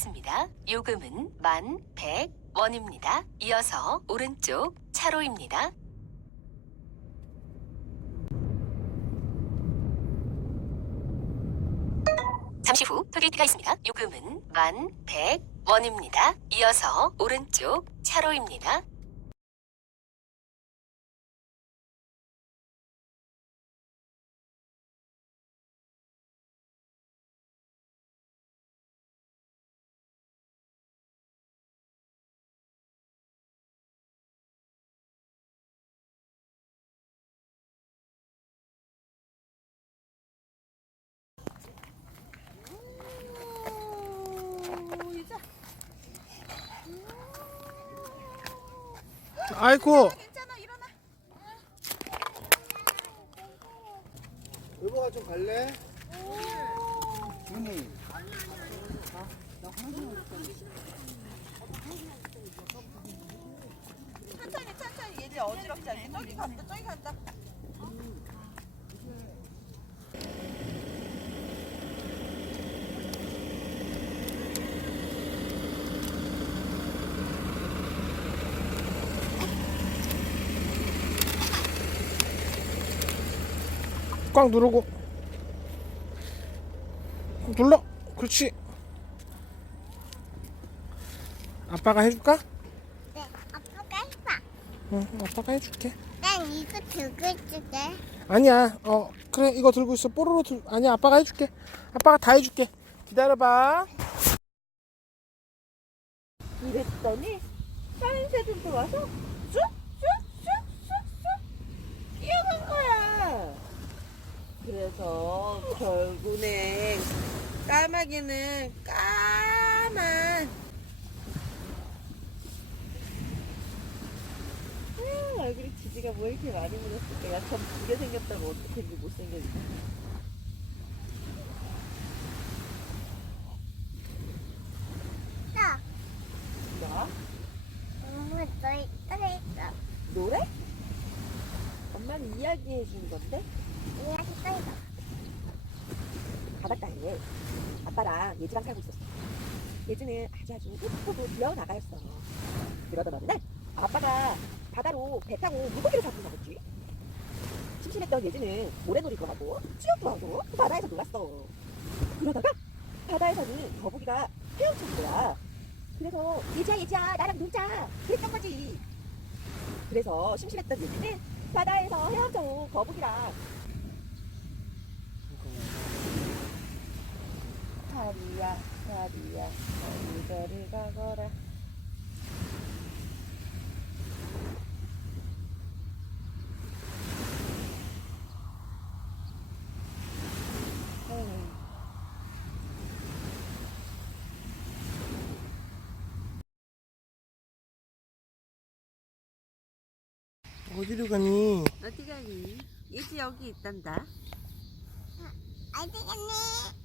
있습니다. 요금은 만 백 원입니다. 이어서 오른쪽 차로입니다. 잠시 후 톨게이트가 있습니다. 요금은 만 백 원입니다. 이어서 오른쪽 차로입니다. 아이고 괜찮아 일어나. 여보가 좀 갈래? 준이 천천히 천천히. 얘들 어지럽지 않게. 저기 간다 저기 간다 꽉 누르고. 눌러. 그렇지. 아빠가 해줄까? 네, 아빠가 해봐. 응 아빠가 해줄게. 난 이거 들고 있을게. 아니야. 어 그래 이거 들고 있어. 뽀로로 들 아니야 아빠가 해줄게. 아빠가 다 해줄게. 기다려봐. 이랬더니 다른 새들도 와서 쑥쑥쑥쑥쑥 뛰어간 거야 그래서 결국엔 까마귀는 까만 아, 얼굴이 지지가 뭐 이렇게 많이 묻었을까 야참 두개 생겼다고 어떻게 이렇게 못생겼지? 엄마. 노래? 엄마는 이야기해 준 건데 있어. 바닷가에 아빠랑 예지랑 살고 있었어. 예지는 아주 아주 예쁘고 귀여운 아가였어. 그러던 어느 날 아빠가 바다로 배 타고 물고기를 잡고 나갔지. 심심했던 예지는 모래놀이도 하고 수영도 하고 바다에서 놀았어. 그러다가 바다에서는 거북이가 헤엄치는 거야. 그래서 예지야 예지야 나랑 놀자 그랬던 거지. 그래서 심심했던 예지는 바다에서 헤엄쳐 거북이랑 다리야 다리야 어디를 가거라 음. 어디로 가니 어디 가니? 예지 여기 있단다 어디 갔니?